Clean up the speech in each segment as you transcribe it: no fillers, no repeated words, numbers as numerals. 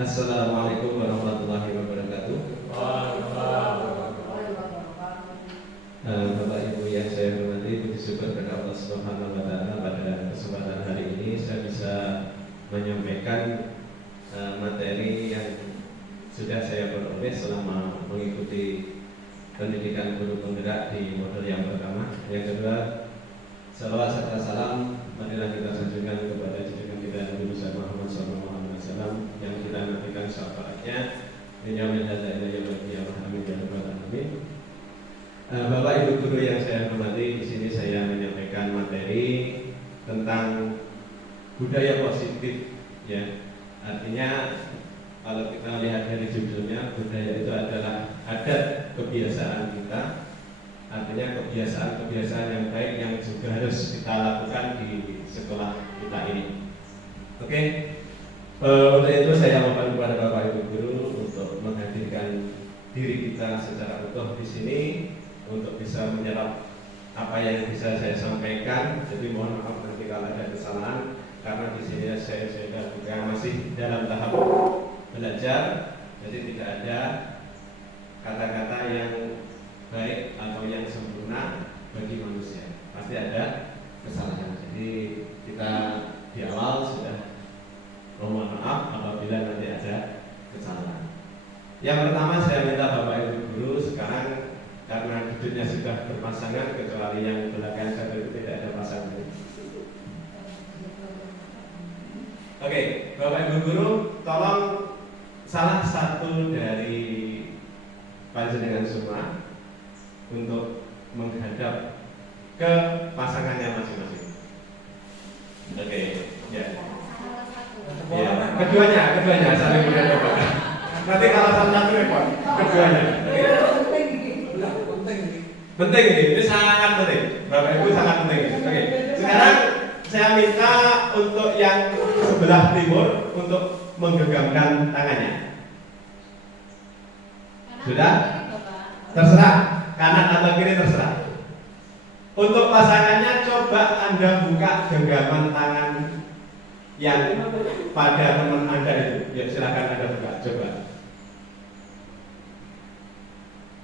Assalamualaikum warahmatullahi wabarakatuh. Bapak Ibu yang saya hormati, puji syukur kepada Allah Subhanahu wa taala pada kesempatan hari ini saya bisa menyampaikan materi yang sudah saya peroleh selama mengikuti pendidikan guru penggerak di modul yang pertama. Yang kedua, salawat serta salam marilah kita sanjungkan kepada junjungan kita Nabi Muhammad SAW yang kita nantikan syafaatnya menjamin hadza ila yaumil qiyamah. Amin ya rabbal alamin. Bapak Ibu guru yang saya hormati, di sini saya menyampaikan materi tentang budaya positif, ya. Artinya kalau kita lihat dari judulnya, budaya itu adalah adat kebiasaan kita. Artinya kebiasaan-kebiasaan yang baik yang juga harus kita lakukan di sekolah kita ini. Oke. Untuk itu saya mohon kepada Bapak Ibu guru untuk menghadirkan diri kita secara utuh di sini untuk bisa menyerap apa yang bisa saya sampaikan. Jadi mohon maaf nanti kalau ada kesalahan, karena di sini saya juga masih dalam tahap belajar, jadi tidak ada kata-kata yang baik atau yang sempurna bagi manusia. Pasti ada kesalahan. Jadi kita di awal sudah mohon maaf apabila nanti ada kesalahan. Yang pertama saya minta Bapak Ibu guru sekarang, karena duduknya sudah berpasangan, kecuali yang belakang satu itu tidak ada pasangan. Oke, Bapak Ibu guru, tolong salah satu dari panjenengan semua untuk menghadap ke pasangannya masing-masing. Oke, ya. Ya, keduanya saling menghadap. Nanti kalau salah satu repot, keduanya. Penting ini sangat penting. Bapak Ibu sangat penting. Oke. Sekarang saya minta untuk yang sebelah timur untuk menggenggamkan tangannya. Sudah? Terserah, kanan atau kiri terserah. Untuk pasangannya coba Anda buka genggaman tangan yang pada teman Anda itu. Ya silakan Anda buka, coba.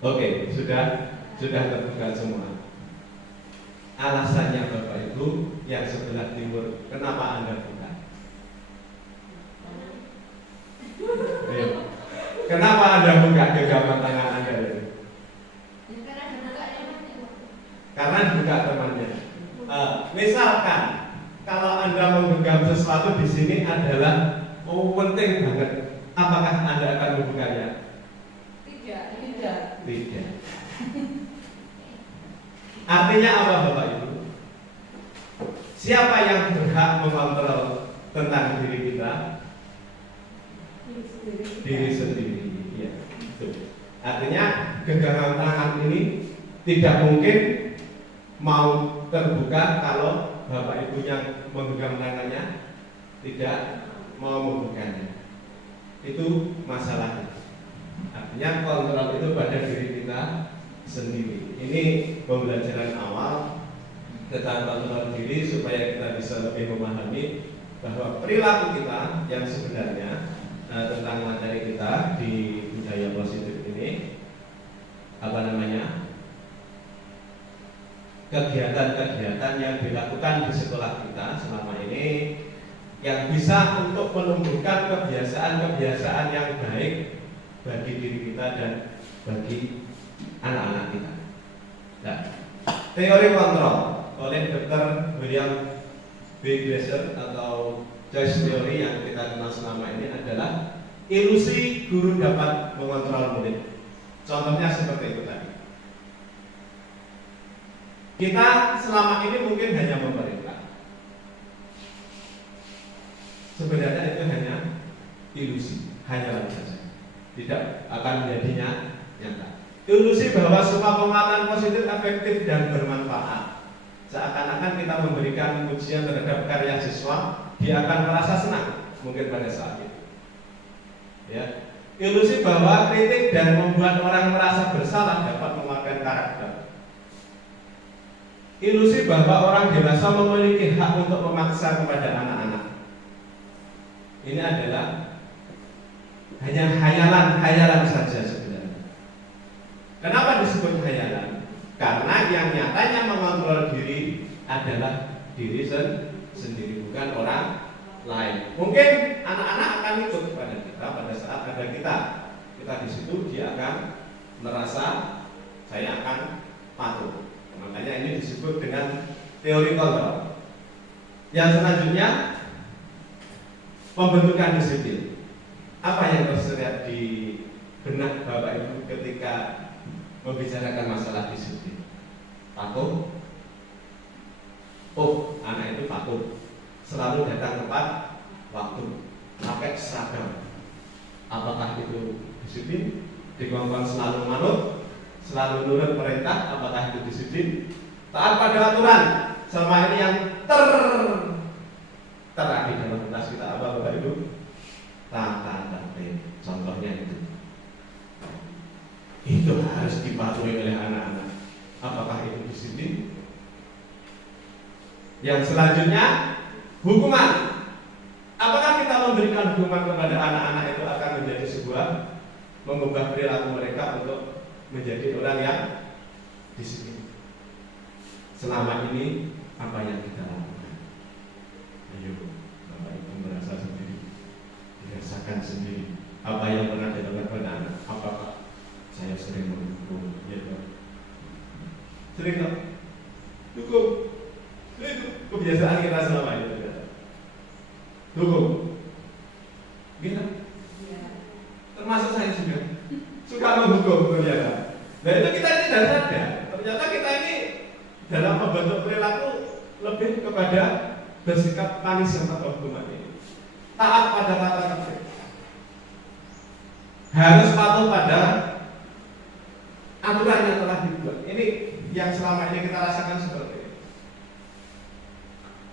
Oke, sudah terbuka semua. Alasannya Bapak Ibu yang sebelah timur, kenapa Anda buka? Ayo. Kenapa Anda buka genggaman tangan Anda itu? Karena buka temannya. Misalkan kalau Anda menggenggam sesuatu di sini adalah penting banget, apakah Anda akan membukanya? Tidak. Artinya apa Bapak Ibu? Siapa yang berhak mengontrol tentang diri kita? Diri sendiri. Ya. Artinya genggaman tangan ini tidak mungkin mau terbuka kalau Bapak Ibu yang menggenggam tangannya tidak mau membukanya. Itu masalahnya. Artinya kontrol itu pada diri kita sendiri. Ini pembelajaran awal tentang kontrol diri supaya kita bisa lebih memahami bahwa perilaku kita yang sebenarnya tentang materi kita di budaya positif ini kegiatan-kegiatan yang dilakukan di sekolah kita selama ini yang bisa untuk menumbuhkan kebiasaan-kebiasaan yang baik bagi diri kita dan bagi anak-anak kita. Nah, teori kontrol oleh Dr. William B. Glasser atau choice theory yang kita kenal selama ini adalah ilusi guru dapat mengontrol murid. Contohnya seperti itu tadi. Kita selama ini mungkin hanya memerintah. Sebenarnya itu hanya ilusi, hanya saja. Tidak akan menjadinya nyata. Ilusi bahwa semua penguatan positif efektif dan bermanfaat. Seakan-akan kita memberikan ujian terhadap karya siswa, dia akan merasa senang mungkin pada saat itu. Ya. Ilusi bahwa kritik dan membuat orang merasa bersalah dapat menguatkan karakter. Ilusi bahwa orang dewasa memiliki hak untuk memaksa kepada anak-anak. Ini adalah hanya hayalan saja sebenarnya. Kenapa disebut hayalan? Karena yang nyatanya mengontrol diri adalah diri sendiri, bukan orang lain. Mungkin anak-anak akan ikut kepada kita pada saat ada kita di situ, dia akan merasa saya akan patuh. Makanya ini disebut dengan teori kontrol. Yang selanjutnya, pembentukan disiplin. Apa yang tersirat di benak Bapak Ibu ketika membicarakan masalah disiplin? Patuh. Oh, anak itu patuh. Selalu datang tepat waktu, pakai seragam. Apakah itu disiplin? Dikongkong selalu manut, selalu nurut perintah. Apakah itu disiplin? Taat pada aturan. Selama ini yang tertera di dalam tas kita apa Bapak Ibu? Tata tertib. Contohnya itu harus dipatuhi oleh anak-anak. Apakah itu disiplin? Yang selanjutnya, hukuman. Apakah kita memberikan hukuman kepada anak-anak itu akan menjadi sebuah mengubah perilaku mereka untuk menjadi orang yang disiplin? Selama ini apa yang kita lakukan? Ayo, Bapak Ibu merasa sendiri, dirasakan sendiri. Apa yang pernah dilakukan pada anak? Apakah saya sering menghukum? Ya, sering tak? Hukum. Itu kebiasaan kita selama ini. Hukum. Gitu. Termasuk saya juga suka menghukum ternyata. Nah itu kita tidak sadar. Ternyata kita ini dalam membentuk perilaku lebih kepada bersikap manis atau hukuman ini. Taat pada tata tertib. Harus patuh pada aturan yang telah dibuat. Ini yang selama ini kita rasakan seperti ini.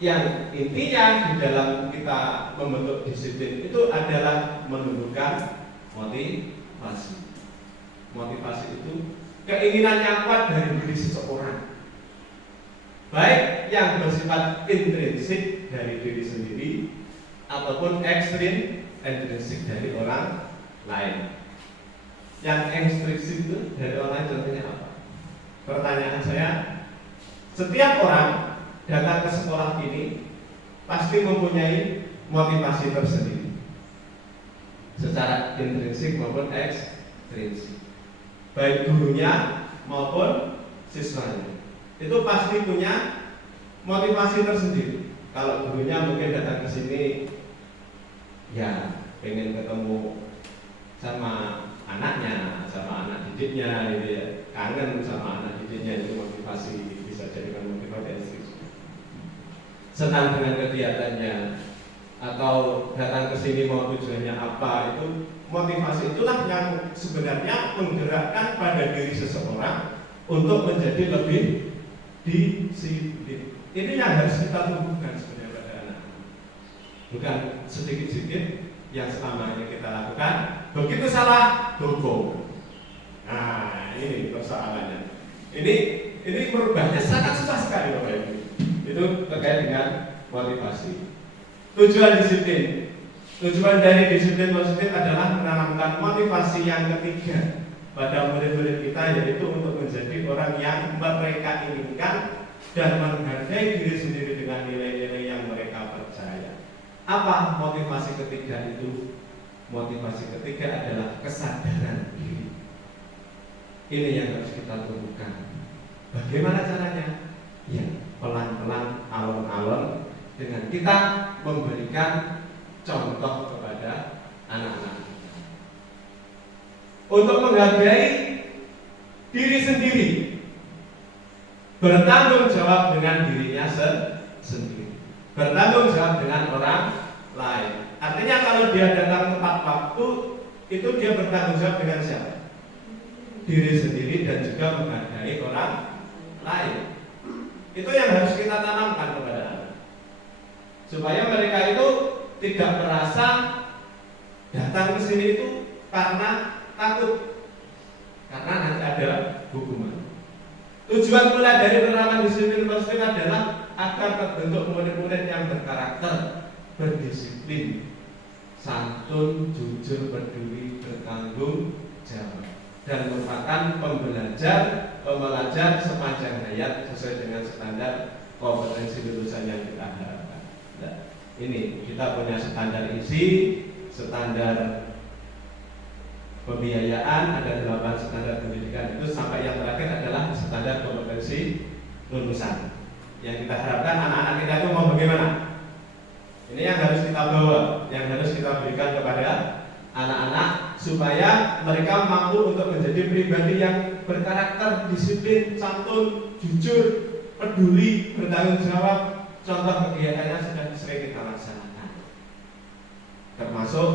Yang intinya di dalam kita membentuk disiplin itu adalah menumbuhkan motivasi. Motivasi itu keinginan yang kuat dari diri seseorang, baik yang bersifat intrinsik dari diri sendiri ataupun ekstrinsik dari orang lain. Yang ekstrinsik itu dari orang lain contohnya apa? Pertanyaan saya, setiap orang datang ke sekolah ini pasti mempunyai motivasi tersendiri secara intrinsik maupun ekstrinsik, baik gurunya maupun siswanya itu pasti punya motivasi tersendiri. Kalau gurunya mungkin datang ke sini ya pengen ketemu sama anaknya, sama anak didiknya, gitu ya, kangen sama anak didiknya, itu motivasi, bisa jadikan motivasi. Senang dengan kegiatannya atau datang ke sini mau tujuannya apa, itu motivasi itulah yang sebenarnya menggerakkan pada diri seseorang untuk menjadi lebih disiplin. Ini yang harus kita tumbuhkan sebenarnya pada anak, bukan sedikit-sedikit yang selama ini kita lakukan. Begitu salah, hukum. Nah, ini persoalannya. Ini merubahnya sangat susah sekali Bapak Ibu. Itu terkait dengan motivasi. Tujuan disiplin. Tujuan dari disiplin positif adalah menanamkan motivasi yang ketiga pada murid-murid kita, yaitu untuk menjadi orang yang mereka inginkan dan menghargai diri sendiri dengan nilai-nilai yang mereka percaya. Apa motivasi ketiga itu? Motivasi ketiga adalah kesadaran diri. Ini yang harus kita tumbuhkan. Bagaimana caranya? Ya, pelan-pelan, alon-alon, dengan kita memberikan contoh kepada anak-anak untuk menghargai diri sendiri, bertanggung jawab dengan dirinya sendiri, bertanggung jawab dengan orang lain. Artinya kalau dia datang tepat waktu, itu dia bertanggung jawab dengan siapa? Diri sendiri dan juga menghargai orang lain. Itu yang harus kita tanamkan kepada anak, supaya mereka itu tidak merasa datang ke sini itu karena takut, karena nanti ada hukuman. Tujuan pula dari penerapan disiplin positif adalah agar terbentuk murid-murid yang berkarakter, berdisiplin, santun, santun, jujur, peduli, bertanggung jawab, dan merupakan pembelajar sepanjang hayat sesuai dengan standar kompetensi lulusan yang kita harapkan. Nah, ini kita punya standar isi, standar pembiayaan, ada 8 standar pendidikan itu, sampai yang terakhir adalah standar kompetensi lulusan. Yang kita harapkan anak-anak kita itu mau bagaimana? Ini yang harus kita bawa, yang harus kita berikan kepada anak-anak supaya mereka mampu untuk menjadi pribadi yang berkarakter, disiplin, santun, jujur, peduli, bertanggung jawab. Contoh kegiatannya sudah sering kita laksanakan, termasuk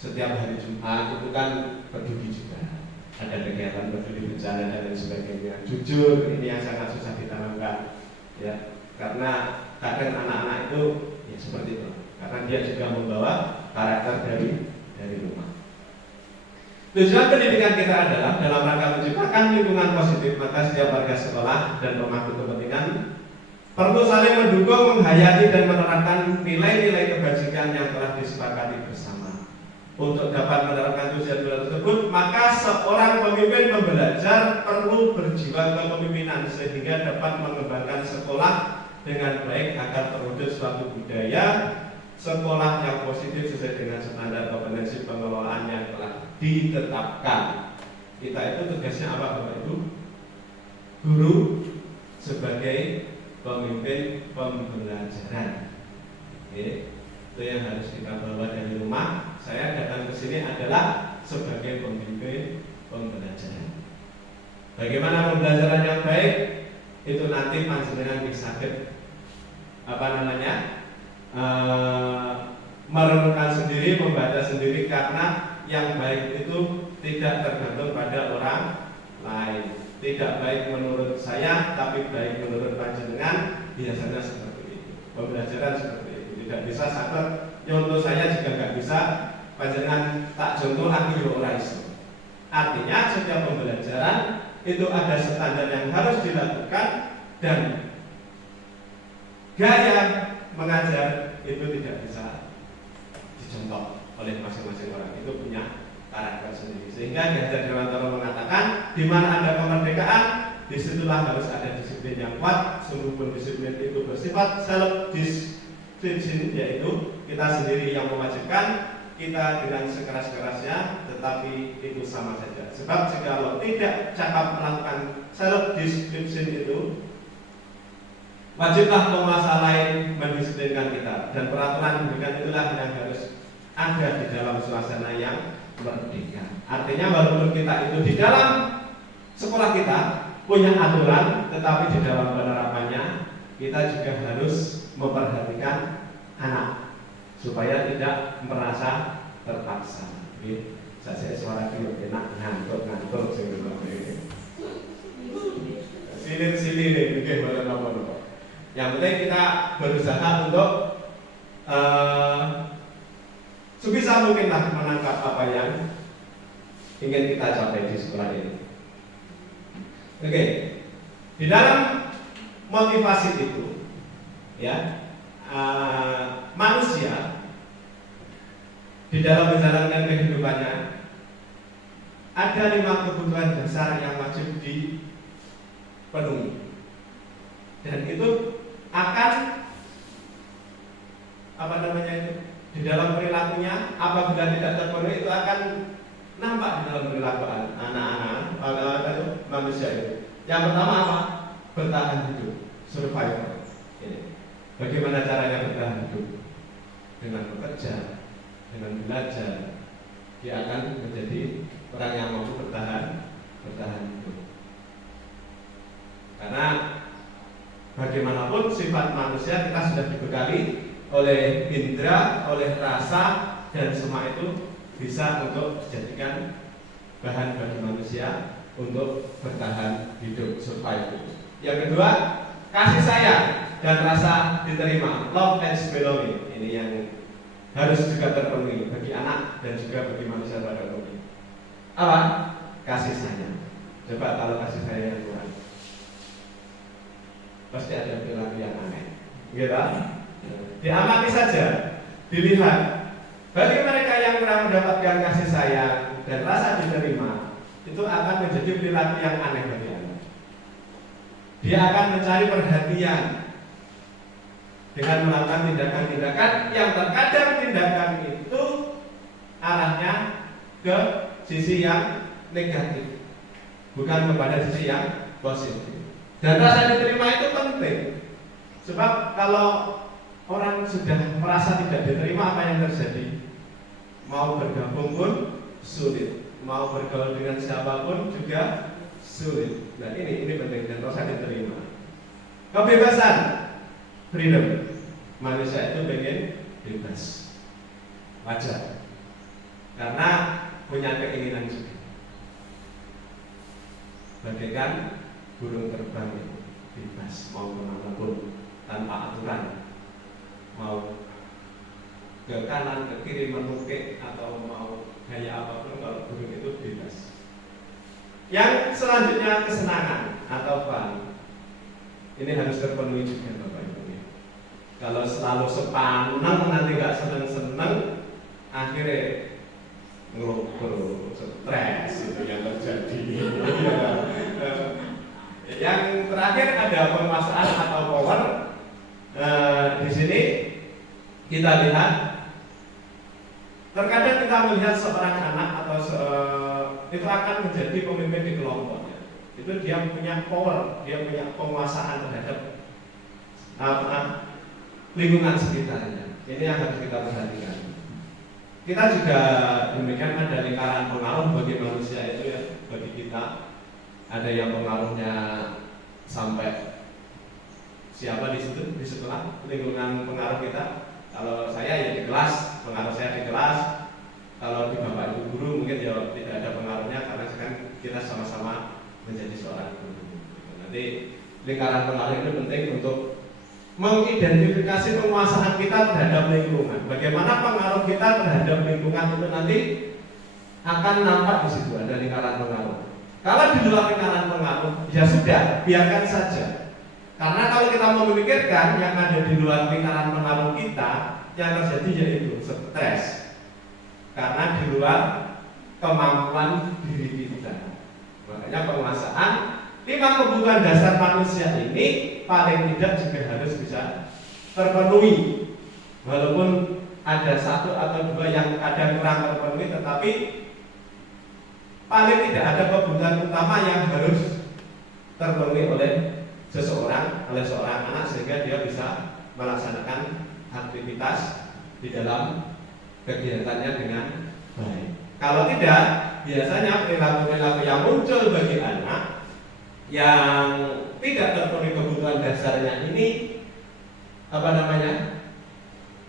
setiap hari Jumat itu kan peduli juga, ada kegiatan peduli bencana dan lain sebagainya. Jujur ini yang sangat susah ditanamkan, ya, karena kadang anak-anak itu ya seperti itu, karena dia juga membawa karakter dari rumah. Tujuan pendidikan kita adalah dalam rangka menciptakan lingkungan positif, maka setiap warga sekolah dan pemangku kepentingan perlu saling mendukung, menghayati dan menerapkan nilai-nilai kebajikan yang telah disepakati bersama. Untuk dapat menerapkan tujuan tersebut, maka seorang pemimpin pembelajar perlu berjiwa kepemimpinan sehingga dapat mengembangkan sekolah dengan baik agar terwujud suatu budaya sekolah yang positif sesuai dengan standar kompetensi pengelolaan yang telah ditetapkan. Kita itu tugasnya apa, Bapak Ibu? Guru sebagai pemimpin pembelajaran. Oke, itu yang harus kita bawa dari rumah. Saya datang ke sini adalah sebagai pemimpin pembelajaran. Bagaimana pembelajaran yang baik? Itu nanti panjenengan bisa merenungkan sendiri, membaca sendiri, karena yang baik itu tidak tergantung pada orang lain. Tidak baik menurut saya, tapi baik menurut panjenengan. Biasanya seperti itu. Pembelajaran seperti itu. Tidak bisa satu contoh saya juga nggak bisa, panjenengan tak contoh aku yo ora iso. Artinya setiap pembelajaran itu ada standar yang harus dilakukan, dan gaya mengajar itu tidak bisa dicontoh oleh masing-masing orang, itu punya karakter sendiri. Sehingga Ki Hajar Dewantara mengatakan, di mana ada kemerdekaan, disitulah harus ada disiplin yang kuat. Sungguh pun disiplin itu bersifat self discipline, yaitu kita sendiri yang mewajibkan, kita dengan sekeras-kerasnya, tetapi itu sama saja. Sebab jika tidak cakap melakukan self discipline itu, wajiblah penguasa lain mendisiplinkan kita, dan peraturan pendidikan itulah yang harus ada di dalam suasana yang merdeka. Artinya walaupun kita itu di dalam sekolah kita punya aturan, tetapi di dalam penerapannya kita juga harus memperhatikan anak supaya tidak merasa terpaksa. Saya suara kilo enak ngantuk silir yang penting kita berusaha untuk sebisa mungkinlah menangkap apa yang ingin kita capai di sekolah ini. Oke, di dalam motivasi itu, ya, manusia di dalam menjalankan kehidupannya ada 5 kebutuhan dasar yang wajib dipenuhi, dan itu akan di dalam perilakunya, apabila tidak terpenuhi itu akan nampak di dalam perilaku anak-anak manusia itu. Yang pertama apa? Bertahan hidup, survival. Bagaimana caranya bertahan hidup? Dengan bekerja, dengan belajar, dia akan menjadi orang yang mampu bertahan hidup. Karena bagaimanapun sifat manusia, kita sudah dibekali oleh indera, oleh rasa, dan semua itu bisa untuk dijadikan bahan bagi manusia untuk bertahan hidup, survival. Yang kedua, kasih sayang dan rasa diterima, love and belonging. Ini yang harus juga terpenuhi bagi anak dan juga bagi manusia pada umumnya. Apa? Kasih sayang. Coba kalau kasih sayang yang kurang, pasti ada perilaku yang aneh, gitu. Diamati saja, dilihat. Bagi mereka yang kita mendapatkan kasih sayang dan rasa diterima, itu akan menjadi perilaku yang aneh bagi anak. Dia akan mencari perhatian dengan melakukan tindakan-tindakan yang terkadang tindakan itu arahnya ke sisi yang negatif, bukan kepada sisi yang positif. Dan rasa diterima itu penting, sebab kalau orang sudah merasa tidak diterima, apa yang terjadi? Mau bergabung pun sulit, mau bergaul dengan siapapun juga sulit. Nah ini penting, dan rasa diterima. Kebebasan, freedom. Manusia itu pengen bebas, wajar, karena punya keinginan juga. Bagaikan burung terbang itu bebas, mau kemana pun tanpa aturan, mau ke kanan, ke kiri, menukik atau mau gaya apapun, kalau burung itu bebas. Yang selanjutnya kesenangan atau fun. Ini harus terpenuhi juga Bapak Ibu. Kalau selalu sepaneng nanti nggak seneng-seneng, akhirnya ngelukur, stres itu yang terjadi. Yang terakhir ada penguasaan atau power. Di sini kita lihat, terkadang kita melihat seorang anak atau itu akan menjadi pemimpin di kelompoknya. Itu dia punya power, dia punya penguasaan terhadap lingkungan sekitarnya. Ini yang harus kita perhatikan. Kita juga demikian, ada lingkaran pengaruh bagi manusia itu ya, bagi kita. Ada yang pengaruhnya sampai siapa di situ, di sekolah, lingkungan pengaruh kita. Kalau saya ya di kelas, pengaruh saya di kelas. Kalau di bapak ibu guru mungkin ya tidak ada pengaruhnya, karena kan kita sama-sama menjadi seorang guru. Nanti lingkaran pengaruh itu penting untuk mengidentifikasi penguasaan kita terhadap lingkungan. Bagaimana pengaruh kita terhadap lingkungan itu nanti akan nampak di situ, ada lingkaran pengaruh. Kalau di luar lingkaran pengaruh, ya sudah, biarkan saja. Karena kalau kita mau memikirkan yang ada di luar lingkaran pengaruh kita, yang terjadi yaitu stres. Karena di luar kemampuan diri kita. Makanya penguasaan 5 kebutuhan dasar manusia ini paling tidak juga harus bisa terpenuhi. Walaupun ada 1 atau 2 yang kadang kurang terpenuhi, tetapi paling tidak ada kebutuhan utama yang harus terpenuhi oleh seseorang, oleh seorang anak, sehingga dia bisa melaksanakan aktivitas di dalam kegiatannya dengan baik. Kalau tidak, biasanya perilaku-perilaku yang muncul bagi anak yang tidak terpenuhi kebutuhan dasarnya ini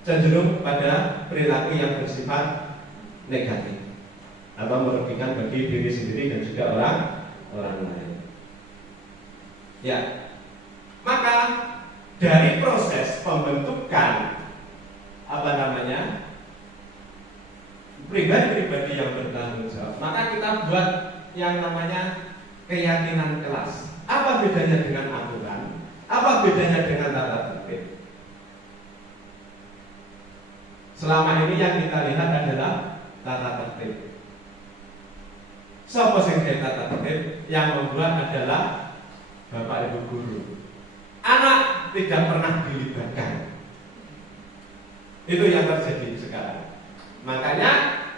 cenderung pada perilaku yang bersifat negatif atau merugikan bagi diri sendiri dan juga orang lain. Ya, maka dari proses pembentukan pribadi-pribadi yang bertanggung jawab, maka kita buat yang namanya keyakinan kelas. Apa bedanya dengan aturan? Apa bedanya dengan tata tertib? Selama ini yang kita lihat adalah tata tertib. Sopo sing tata tertib? Yang membuat adalah bapak ibu guru. Anak tidak pernah dilibatkan. Itu yang terjadi sekarang. Makanya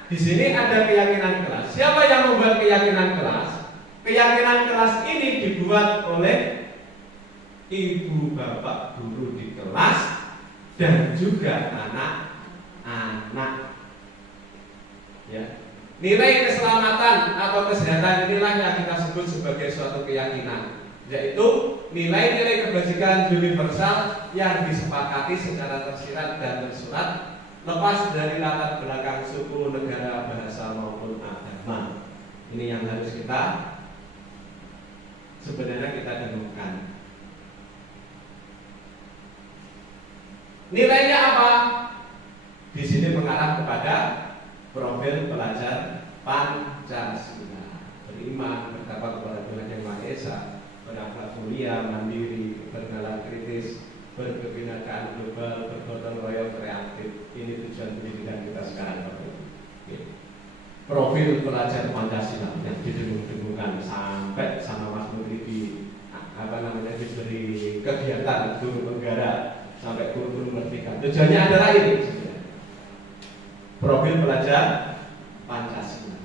di sini ada keyakinan kelas. Siapa yang membuat keyakinan kelas? Keyakinan kelas ini dibuat oleh ibu bapak guru di kelas dan juga anak-anak. Ya. Nilai keselamatan atau kesehatan inilah yang kita sebut sebagai suatu keyakinan, yaitu nilai-nilai kebajikan universal yang disepakati secara tersirat dan tersurat, lepas dari latar belakang suku, negara, bahasa maupun agama. Ini yang harus kita temukan. Nilainya apa? Di sini mengarah kepada profil pelajar Pancasila, beriman, bertakwa kepada Tuhan Yang Maha Esa, berakhlak mulia, mandiri, bernalar kritis, berkebinekaan global, bergotong royong, kreatif. Ini tujuan pendidikan kita sekarang, Bapak Ibu. profil pelajar Pancasila yang didengung-dengungkan sampai sama Mas Menteri diberi kegiatan guru negara sampai guru merdeka. Tujuannya adalah ini sebenarnya. Profil pelajar Pancasila.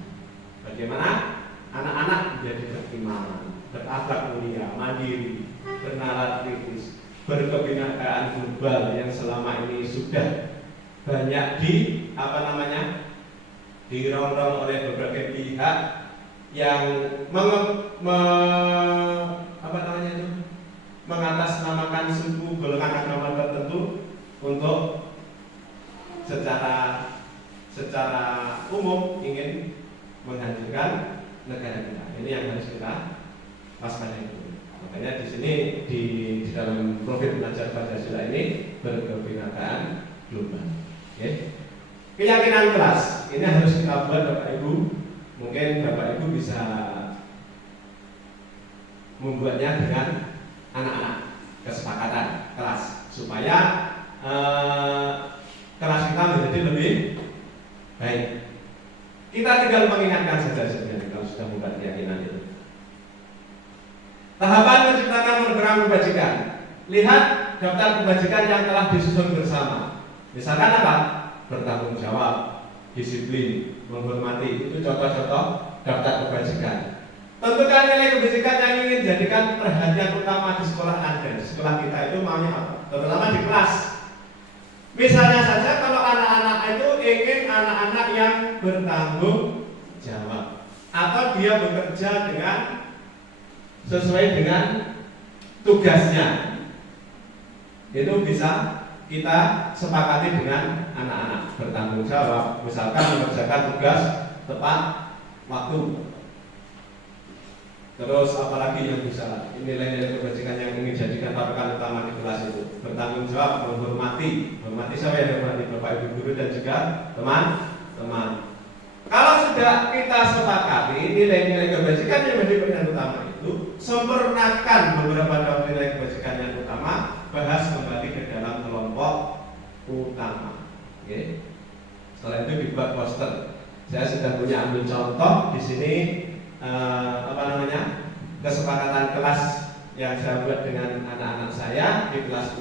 Bagaimana anak-anak menjadi beriman, berakhlak mulia, mandiri, bernalar kritis, berkebinekaan global yang selama ini sudah banyak dirongrong oleh berbagai pihak yang mengatasnamakan suku golongan agama tertentu untuk secara umum ingin menghancurkan negara kita. Ini yang harus kita waspadai. Makanya di sini di dalam profil belajar Pancasila ini berkebinekaan global. Okay. Keyakinan kelas ini harus kita buat Bapak Ibu. Mungkin Bapak Ibu bisa membuatnya dengan anak-anak, kesepakatan kelas supaya kelas kita menjadi lebih baik. Kita tinggal mengingatkan saja sebenarnya kalau sudah membuat keyakinan itu. Tahapan menciptakan program kebajikan. Lihat daftar kebajikan yang telah disusun bersama. Misalkan apa? Bertanggung jawab, disiplin, menghormati. Itu contoh-contoh daftar kebajikan. Tentukan nilai kebajikan yang ingin jadikan perhatian utama di sekolah Anda. Di sekolah kita itu maunya apa? Terutama di kelas. Misalnya saja kalau anak-anak itu ingin anak-anak yang bertanggung jawab, atau dia bekerja dengan sesuai dengan tugasnya, itu bisa kita sepakati dengan anak-anak bertanggung jawab, misalkan mengerjakan tugas tepat waktu. Terus apalagi yang bisa nilai-nilai kebajikan yang ingin jadikan patokan utama di kelas itu? Bertanggung jawab, menghormati siapa yang menghormati? Bapak Ibu guru dan juga teman-teman. Kalau sudah kita sepakati nilai-nilai kebajikan yang menjadi peran utama itu, sempurnakan beberapa nilai kebajikan yang utama, bahas kembali ke dalam kelompok utama. Oke. Setelah itu dibuat poster. Saya sudah punya ambil contoh di sini. Kesepakatan kelas yang saya buat dengan anak-anak saya di kelas 6.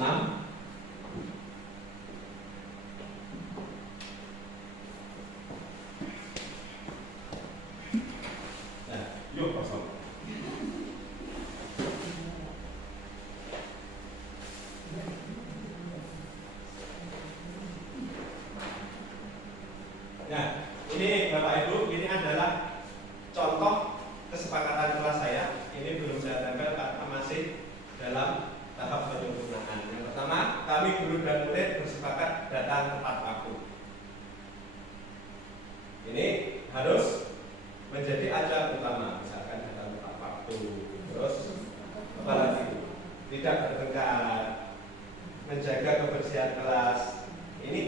Nah, yuk kosong. Nah, ini Bapak Ibu, ini adalah contoh kesepakatan kelas saya. Ini belum saya tempel karena masih dalam tahap penyempurnaan. Yang pertama, kami guru dan murid bersepakat datang tepat waktu. Ini harus menjadi acara utama, misalkan datang tepat waktu. Terus apalagi tidak bertengkar, menjaga kebersihan kelas. Ini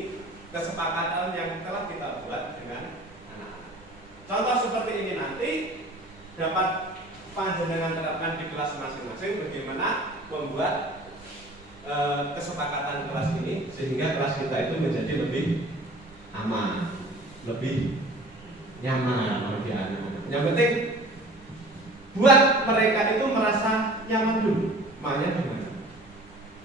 kesepakatan yang telah kita buat dengan anak-anak. Contoh seperti ini nanti dapat panjenengan terapkan di kelas masing-masing, bagaimana membuat kesepakatan kelas ini sehingga kelas kita itu menjadi lebih aman, lebih nyaman bagi anak-anak. Yang penting buat mereka itu merasa nyaman dulu. Makanya gimana?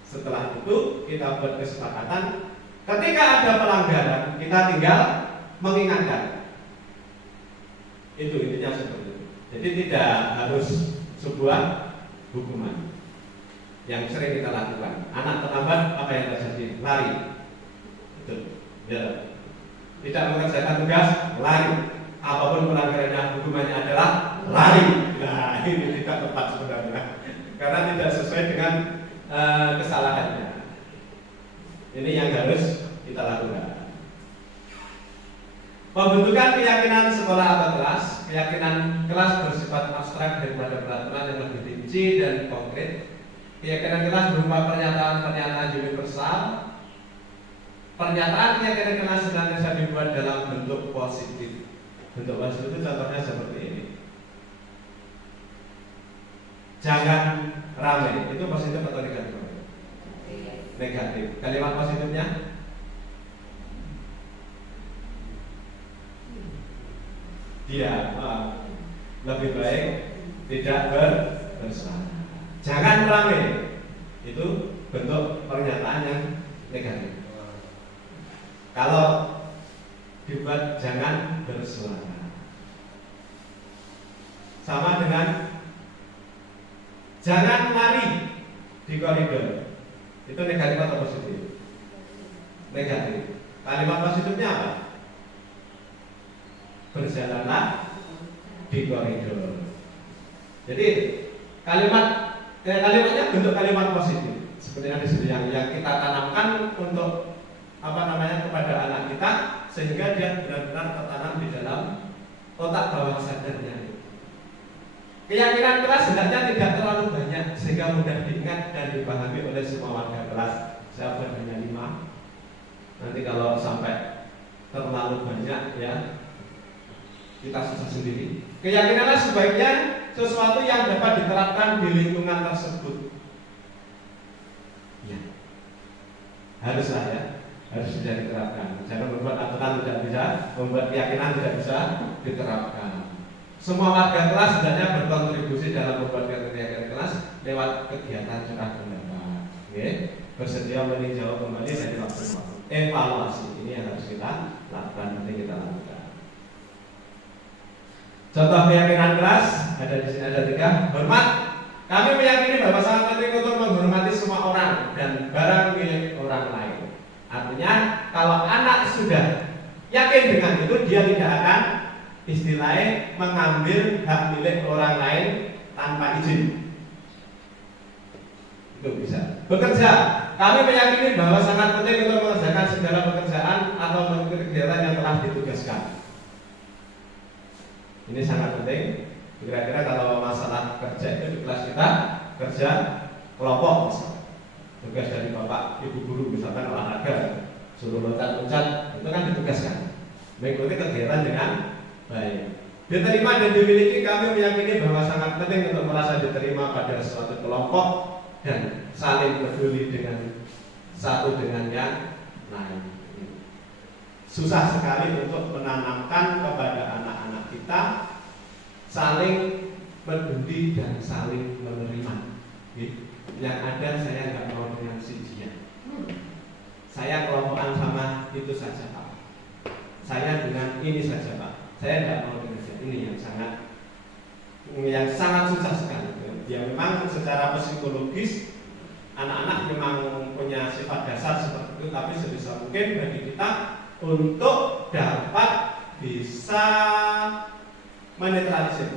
Setelah itu kita buat kesepakatan, ketika ada pelanggaran kita tinggal mengingatkan. Itu intinya seperti itu. Jadi tidak harus sebuah hukuman yang sering kita lakukan. Anak terlambat, apa yang terjadi? Lari. Itu. Ya. Tidak mengerjakan tugas, lari. Apapun pelanggarannya, hukumannya adalah lari. Nah, ini tidak tepat sebenarnya, karena tidak sesuai dengan kesalahannya. Ini yang harus kita lakukan. Pembentukan keyakinan sekolah atau kelas. Keyakinan kelas bersifat abstrak daripada peraturan yang lebih rinci dan konkret. Keyakinan kelas berupa pernyataan-pernyataan universal. Pernyataan keyakinan kelas senantiasa dibuat dalam bentuk positif. Bentuk positif itu contohnya seperti ini. Jangan ramai. Itu positif atau negatif? Negatif. Kalimat positifnya? dia lebih baik tidak bersuara. Jangan rame. Itu bentuk pernyataan yang negatif. Kalau dibuat jangan bersuara, sama dengan jangan lari di koridor. Itu negatif atau positif? Negatif. Kalimat positifnya apa? Berjalanlah di koridor. Jadi kalimatnya bentuk kalimat positif. Seperti yang kita tanamkan untuk kepada anak kita, sehingga dia benar-benar tertanam di dalam otak bawah sadarnya. Keyakinan kelas hendaknya tidak terlalu banyak sehingga mudah diingat dan dipahami oleh semua warga kelas. Saya hanya 5. Nanti kalau sampai terlalu banyak ya kita susah sendiri. Keyakinanlah sebaiknya sesuatu yang dapat diterapkan di lingkungan tersebut. Ya, haruslah ya, harus bisa diterapkan. Jangan membuat aturan tidak bisa, membuat keyakinan tidak bisa diterapkan. Semua warga kelas hendaknya berkontribusi dalam membuat kegiatan kelas lewat kegiatan curah pendapat. Bersedia meninjau kembali dari waktu ke waktu. Evaluasi ini yang harus kita lakukan, nanti kita lakukan. Contoh keyakinan kelas ada di sini, ada 3. Hormat. Kami meyakini bahwa sangat penting untuk menghormati semua orang dan barang milik orang lain. Artinya kalau anak sudah yakin dengan itu, dia tidak akan istilahnya mengambil hak milik orang lain tanpa izin. Itu bisa. Bekerja. Kami meyakini bahwa sangat penting untuk mengerjakan segala pekerjaan atau mengikuti kegiatan yang telah ditugaskan. Ini sangat penting. Kira-kira kalau masalah kerja itu di kelas kita kerja kelompok misalnya. Tugas dari bapak ibu guru misalkan olahraga, suruh loncat-loncat, itu kan ditugaskan. Mengikuti kegiatan dengan baik. Diterima dan dimiliki. Kami meyakini bahwa sangat penting untuk merasa diterima pada suatu kelompok dan saling peduli dengan satu dengan yang lain. Susah sekali untuk menanamkan kepada anak-anak kita saling peduli dan saling menerima. Yang ada saya nggak mau dengan si dia. Saya kelompokan sama itu saja Pak. Saya dengan ini saja Pak. Saya nggak mau dengan dia. Ini yang sangat susah sekali. Ya memang secara psikologis anak-anak memang punya sifat dasar seperti itu, tapi sebisa mungkin bagi kita untuk dapat bisa menetralisir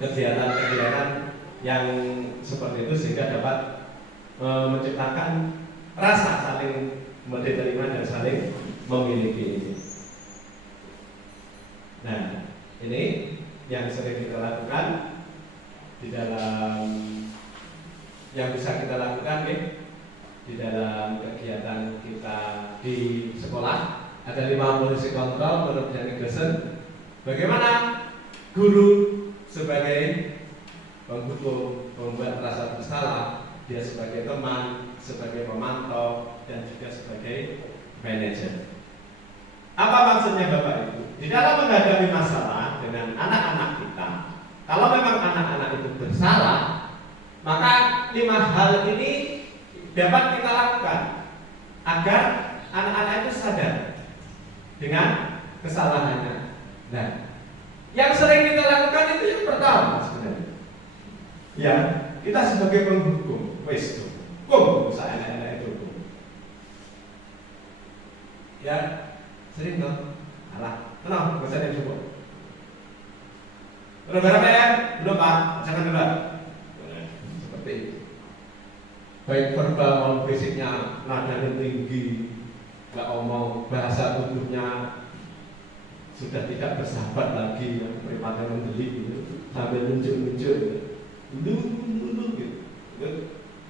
kegiatan-kegiatan yang seperti itu sehingga dapat menciptakan rasa saling menerima dan saling memiliki. Nah, ini yang sering kita lakukan di dalam yang bisa kita lakukan di dalam kegiatan kita di sekolah. Ada 5 posisi kontrol menurut Janet Gleason. Bagaimana guru sebagai penghukum, membuat rasa bersalah, dia sebagai teman, sebagai pemantau, dan juga sebagai manajer. Apa maksudnya Bapak Ibu? Di dalam menghadapi masalah dengan anak-anak kita, kalau memang anak-anak itu bersalah, maka 5 hal ini dapat kita lakukan agar anak-anak itu sadar dengan kesalahannya. Nah, yang sering kita lakukan itu yang pertama sebenarnya. Ya, kita sebagai penghukum, wis hukum saya enak itu hukum. Ya, sering dong. Alah, tenang, gak usah dicoba. Udah berapa ya? Belum Pak, jangan debat. Seperti itu. Baik verbal maupun fisiknya nadanya tinggi, gak omong, bahasa tubuhnya sudah tidak bersahabat lagi, yang primatnya mendelik gitu, sambil nunjuk-nunjuk dulu gitu. Itu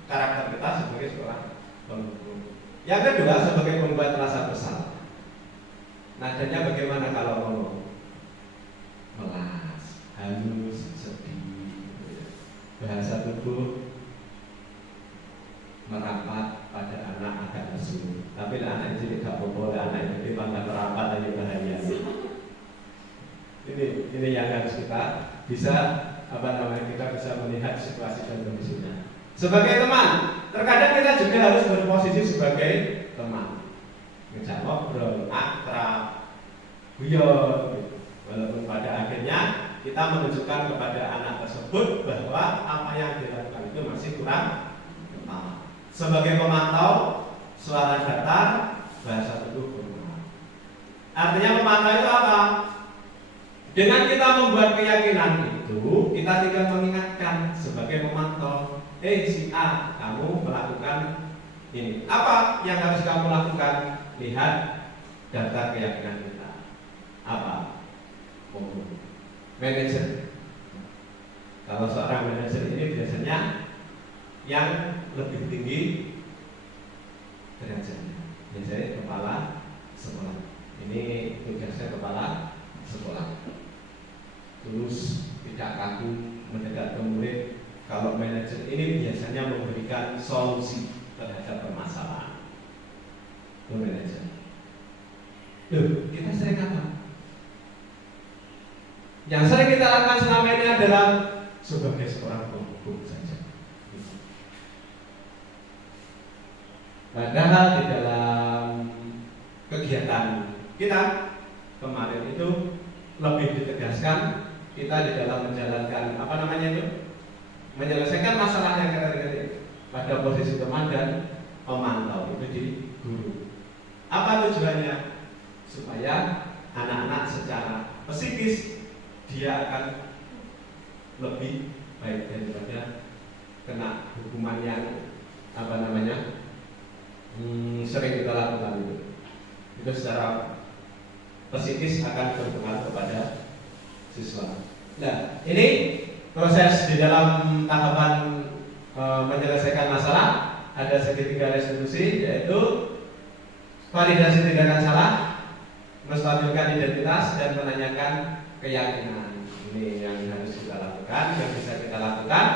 karakter kita sebagai seorang penghukum. Yang kedua, sebagai pembuat rasa bersalah. Nadanya bagaimana kalau ngomong? Melas, halus, sedih. Bahasa tubuh merapat pada anak agak lesu. Tapi anak itu tidak boleh, anak itu dipandang merapat aja bahaya. kita bisa kita bisa melihat situasi dan kondisinya. Sebagai teman, terkadang kita juga harus berposisi sebagai teman. Ngejak ngobrol, akrab, guyon, gitu. Walaupun pada akhirnya kita menunjukkan kepada anak tersebut bahwa apa yang dilakukan itu masih kurang tepat. Sebagai pemantau, suara datar, bahasa tubuh formal. Artinya pemantau itu apa? Dengan kita membuat keyakinan itu, kita tinggal mengingatkan sebagai pemantau, si A, kamu melakukan ini. Apa yang harus kamu lakukan? Lihat daftar keyakinan kita. Apa? Manajer. Kalau seorang manajer ini biasanya yang lebih tinggi derajatnya. Biasanya kepala sekolah. Ini tugasnya kepala sekolah. Tulus, tidak kaku, mendekat ke murid. Kalau manajer ini biasanya memberikan solusi terhadap permasalahan. Itu manajer. Loh, kita sering apa? Yang sering kita lakukan selama ini adalah sebagai seorang penghukum saja. Padahal di dalam kegiatan kita kemarin itu lebih ditegaskan kita di dalam menjalankan menyelesaikan masalah yang kita pada posisi teman dan pemantau itu di guru. Apa tujuannya? Supaya anak-anak secara psikis dia akan lebih baik daripada kena hukuman yang sering kita lakukan itu. Itu secara psikis akan berpengaruh kepada siswa. Nah, ini proses di dalam tahapan menyelesaikan masalah ada segitiga restitusi, yaitu validasi tindakan salah, menstabilkan identitas, dan menanyakan keyakinan. Ini yang harus kita lakukan, yang bisa kita lakukan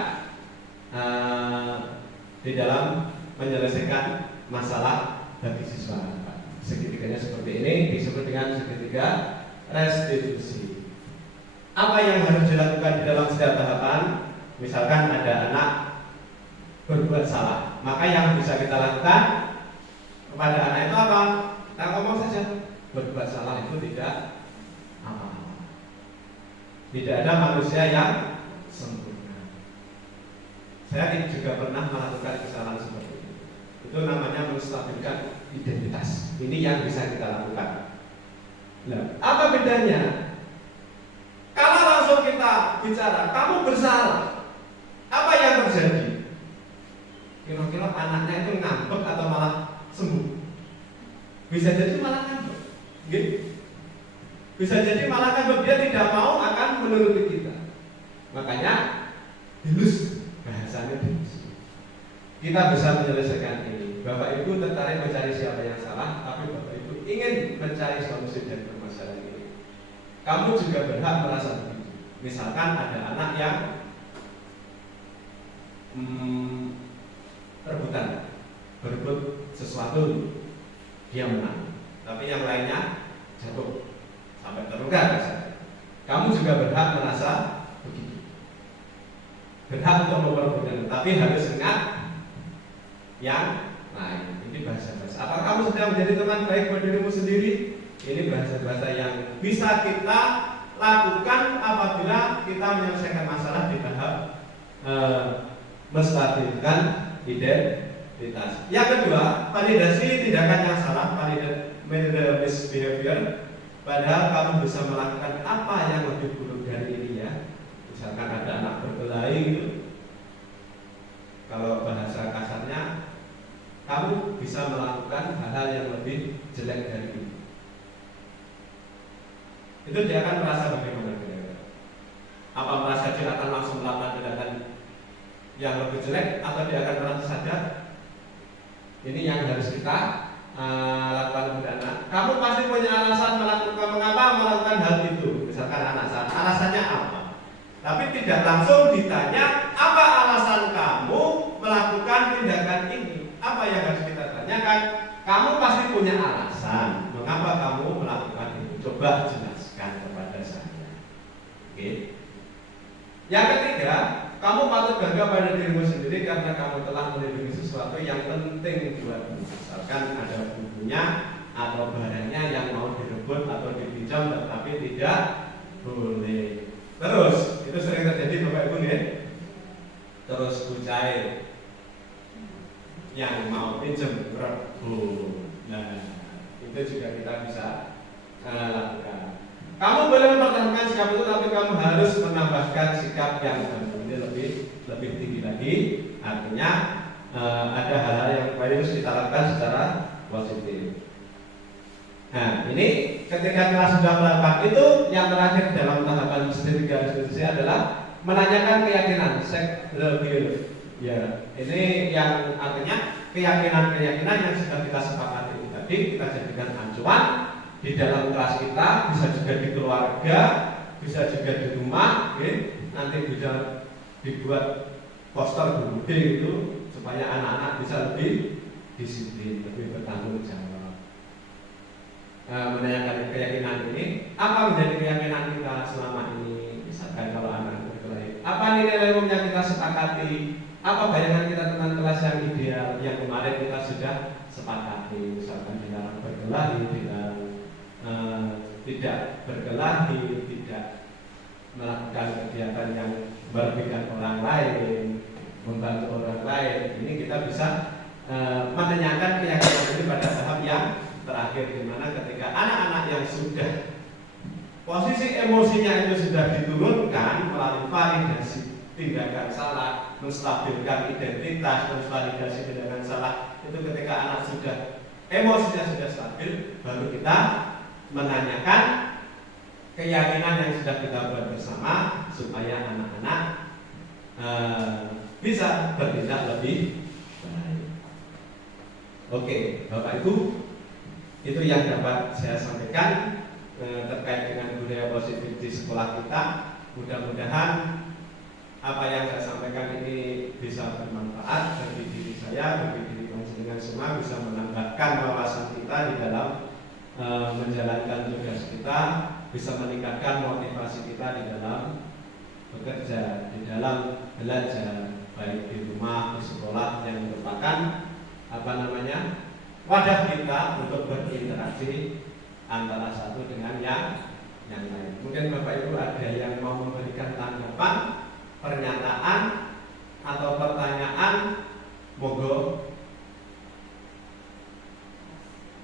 di dalam menyelesaikan masalah bagi siswa. Segitiganya seperti ini disebut dengan segitiga restitusi. Apa yang harus dilakukan di dalam setiap tahapan? Misalkan ada anak berbuat salah, maka yang bisa kita lakukan kepada anak itu apa? Kita ngomong saja, berbuat salah itu tidak apa-apa. Tidak ada manusia yang sempurna. Saya juga pernah melakukan kesalahan seperti itu. Itu namanya menstabilkan identitas. Ini yang bisa kita lakukan. Nah, apa bedanya? Kalau langsung kita bicara, kamu bersalah, apa yang terjadi? Kira-kira anaknya itu ngambek atau malah sembuh? Bisa jadi malah ngambek, gitu. Bisa jadi malah ngambek, dia tidak mau akan menuruti kita. Makanya dilus, bahasanya dilus. Kita bisa menyelesaikan ini. Bapak Ibu tertarik mencari siapa yang salah, tapi Bapak Ibu ingin mencari solusi dari permasalahan ini. Kamu juga berhak merasa begitu. Misalkan ada anak yang rebutan, berebut sesuatu, dia menang, tapi yang lainnya jatuh sampai terluka misalnya. Kamu juga berhak merasa begitu. Berhak untuk memperebutkan, tapi harus ingat yang lain. Ini bahasa-bahasa. Apakah kamu sedang menjadi teman baik buat dirimu sendiri? Ini bahasa-bahasa yang bisa kita lakukan apabila kita menyelesaikan masalah di tahap menstabilkan identitas. Yang kedua, validasi tindakan yang salah, validate misbehavior. Padahal kamu bisa melakukan apa yang lebih buruk dari ini ya. Misalkan ada anak berkelahi gitu. Kalau bahasa kasarnya, kamu bisa melakukan hal-hal yang lebih jelek dari ini. Itu dia akan merasa bagaimana kira-kira? Apa merasa dia akan langsung melakukan tindakan yang lebih jelek, atau dia akan merasa sadar? Ini yang harus kita lakukan kepada anak. Kamu pasti punya alasan mengapa melakukan hal itu. Misalkan anak salah, alasannya apa? Tapi tidak langsung ditanya apa alasan kamu melakukan tindakan ini. Apa yang harus kita tanyakan? Kamu pasti punya alasan mengapa kamu melakukan itu. Coba jelaskan kepada saya. Oke. Yang ketiga, kamu patut bangga pada dirimu sendiri karena kamu telah melindungi sesuatu yang penting buatmu. Misalkan ada bukunya atau barangnya yang mau direbut atau dipinjam tetapi tidak boleh. Terus, itu sering terjadi Bapak Ibu nih. Terus kucai yang mau pinjam rebut. Nah, itu juga kita bisa lakukan. Kamu boleh mempertahankan sikap itu, tapi kamu harus menambahkan sikap yang ini lebih tinggi lagi. Artinya ada hal-hal yang harus kita lakukan secara positif. Nah, ini ketika kita sudah melakukan itu, yang terakhir dalam tahapan studi garis diskusi adalah menanyakan keyakinan, check the belief. Ya, ini yang artinya keyakinan-keyakinan yang sudah kita sepakati itu tadi kita jadikan acuan di dalam kelas kita, bisa juga di keluarga, bisa juga di rumah. Nanti bisa dibuat poster gede itu supaya anak-anak bisa lebih disiplin, lebih bertanggung jawab. Menanyakan keyakinan ini, apa menjadi keyakinan kita selama ini? Misalkan kalau anak berkelahi, apa nilai umum yang kita sepakati? Apa bayangan kita tentang kelas yang ideal yang kemarin kita sudah sepakati? Misalkan dilarang berkelahi, dilarang tidak berkelahi, tidak melakukan kegiatan yang merugikan orang lain, membantu orang lain. Ini kita bisa menanyakan keyakinan ini pada tahap yang terakhir, di mana ketika anak-anak yang sudah posisi emosinya itu sudah diturunkan melalui validasi tindakan salah, menstabilkan identitas, validasi tindakan salah, itu ketika anak sudah emosinya sudah stabil, baru kita menanyakan keyakinan yang sudah kita buat bersama supaya anak-anak bisa bertindak lebih baik. Oke, Bapak Ibu, itu yang dapat saya sampaikan terkait dengan budaya positif di sekolah kita. Mudah-mudahan apa yang saya sampaikan ini bisa bermanfaat bagi diri saya, bagi diri panjenengan semua, bisa menambahkan wawasan kita di dalam menjalankan tugas kita, bisa meningkatkan motivasi kita di dalam bekerja, di dalam belajar, baik di rumah, di sekolah, yang merupakan wadah kita untuk berinteraksi antara satu dengan yang lain. Mungkin Bapak Ibu ada yang mau memberikan tanggapan, pernyataan, atau pertanyaan, monggo.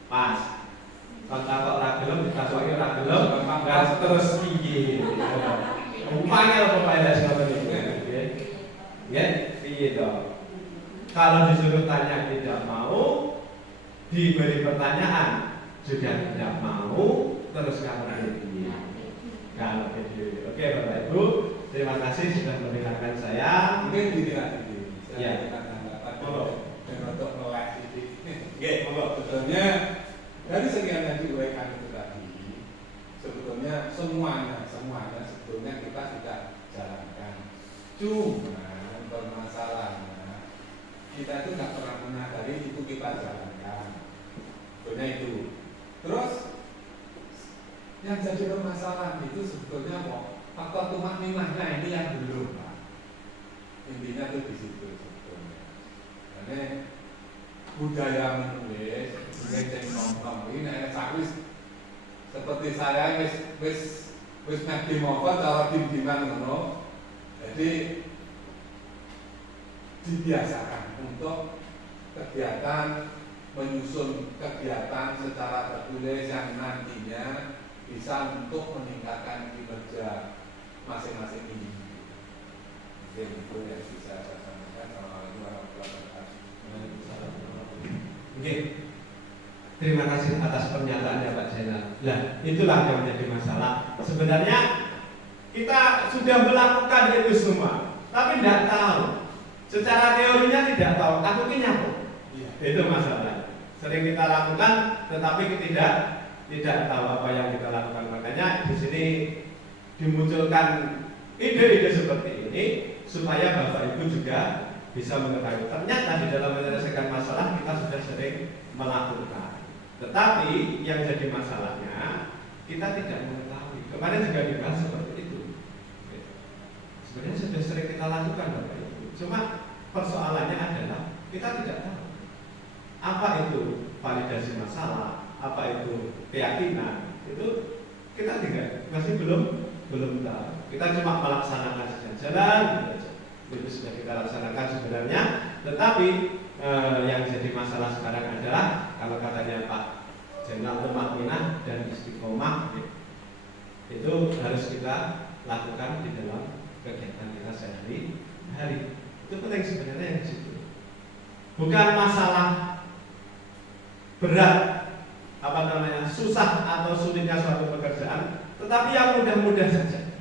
Mas, kontak ragelum, dikasih ragelum, nggak terus tinggi. Upaya Bapak Ibu seperti itu, ya, gitu. Kalau disuruh tanya tidak mau, diberi pertanyaan juga tidak mau, terus kamu pilih. Kalau pilih. Oke Bapak Ibu, terima kasih sudah mendengarkan saya. Mungkin gini lah, ya. Untuk melek ini. Oke, sebetulnya dari sekian yang diuraikan itu tadi, sebetulnya semuanya sebetulnya kita tidak jalankan. Cuma permasalahannya kita itu nggak pernah menyadari itu kita jalankan. Sebetulnya itu. Terus yang jadi permasalahan itu sebetulnya faktor tumak nimahnya ini yang belum, Pak. Intinya itu di situ sebetulnya. Karena budaya menulis, ngecek ngomong ini sakwis seperti saya wis ngerti apa cara dim-diman ngono. Jadi dibiasakan untuk kegiatan menyusun kegiatan secara tertulis yang nantinya bisa untuk meningkatkan kinerja masing-masing individu. Jadi itu yang bisa saya sampaikan. Assalamualaikum warahmatullahi wabarakatuh. Oke, terima kasih atas pernyataannya Pak Zainal. Nah, itulah yang menjadi masalah. Sebenarnya kita sudah melakukan itu semua, tapi tidak tahu. Secara teorinya tidak tahu. Aku ini apa? Itu masalah. Sering kita lakukan, tetapi tidak tahu apa yang kita lakukan. Makanya di sini dimunculkan ide-ide seperti ini supaya Bapak Ibu juga bisa mengetahui. Ternyata di dalam menyelesaikan masalah kita sudah sering melakukan. Tetapi yang jadi masalahnya kita tidak mengetahui. Kemarin juga dibahas seperti itu. Sebenarnya Cuma persoalannya adalah kita tidak tahu apa itu validasi masalah, apa itu keyakinan, itu kita masih belum tahu. Kita cuma melaksanakan saja, jalan itu sudah kita laksanakan sebenarnya. Tetapi yang jadi masalah sekarang adalah kalau katanya Pak Jenderal Tumakninah dan istiqomah, itu harus kita lakukan di dalam kegiatan kita sehari-hari. Itu penting sebenarnya yang di situ. Bukan masalah berat, susah atau sulitnya suatu pekerjaan, tetapi yang mudah-mudah saja.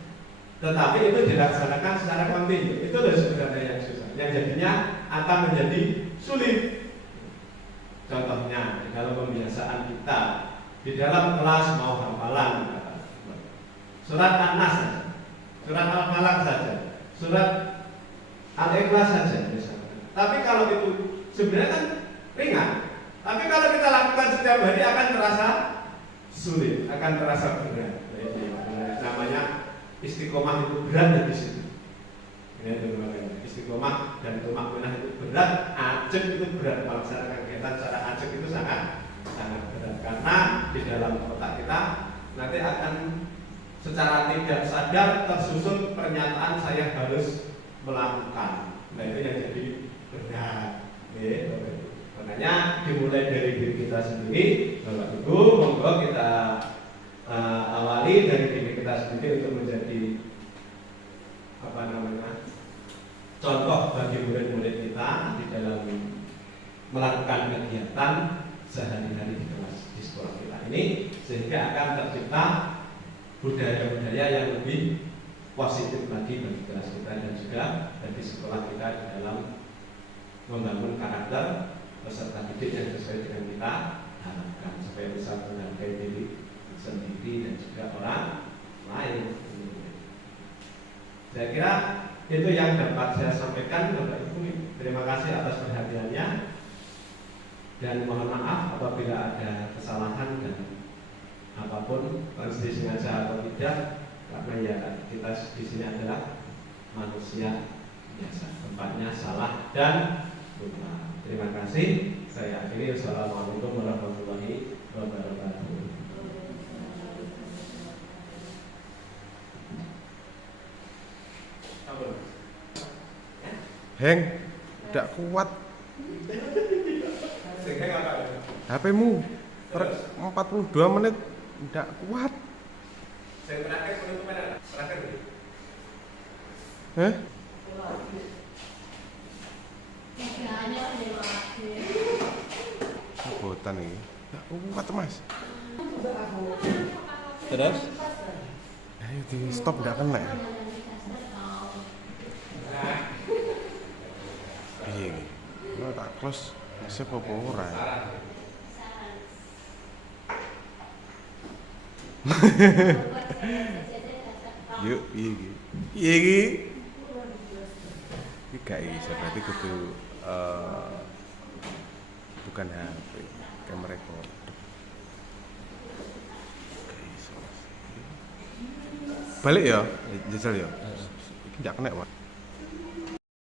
Tetapi itu dilaksanakan secara kontinu. Itu loh sebenarnya yang susah. Yang jadinya akan menjadi sulit. Contohnya di dalam pembiasaan kita, di dalam kelas mau hafalan surat An-Nas saja, surat Al-Falaq saja, surat Al-Ikhlas saja misalnya. Tapi kalau itu sebenarnya kan ringan. Tapi kalau kita lakukan setiap hari akan terasa sulit, akan terasa berat. Namanya istiqomah itu berat di situ. Istiqomah dan tumakninah itu berat, ajek itu berat. Melaksanakan kegiatan secara ajek itu sangat berat karena di dalam otak kita nanti akan secara tidak sadar tersusun pernyataan saya harus melakukan. Nah itu yang jadi berat. Makanya dimulai dari diri kita sendiri, Bapak Ibu, monggo kita awali dari diri kita sendiri untuk menjadi contoh bagi murid-murid kita di dalam melakukan kegiatan sehari-hari di kelas di sekolah kita ini, sehingga akan tercipta budaya-budaya yang lebih positif lagi bagi kelas kita dan juga bagi sekolah kita di dalam membangun karakter peserta didik yang sesuai dengan kita harapkan supaya bisa menghargai diri sendiri dan juga orang lain. Saya kira itu yang dapat saya sampaikan, Bapak Ibu. Terima kasih atas perhatiannya dan mohon maaf apabila ada kesalahan dan apapun, pasti sengaja atau tidak, karena ya kita di sini adalah manusia biasa, tempatnya salah dan lupa. Terima kasih. Saya akhiri. Wassalamualaikum warahmatullahi wabarakatuh. Heng, tidak kuat. HP-mu 42 menit tidak kuat. Saya terakhir penutupan terakhir. Botan ini. Tidak kuat, Mas. Terus? Ayo di stop tidak kena. Iya, kalau tak close masih apa ora. Yuk, iya iki. Iki gak iso berarti kudu bukan HP, kamera recorder. Balik ya, jajal ya. Iki gak kena, Pak.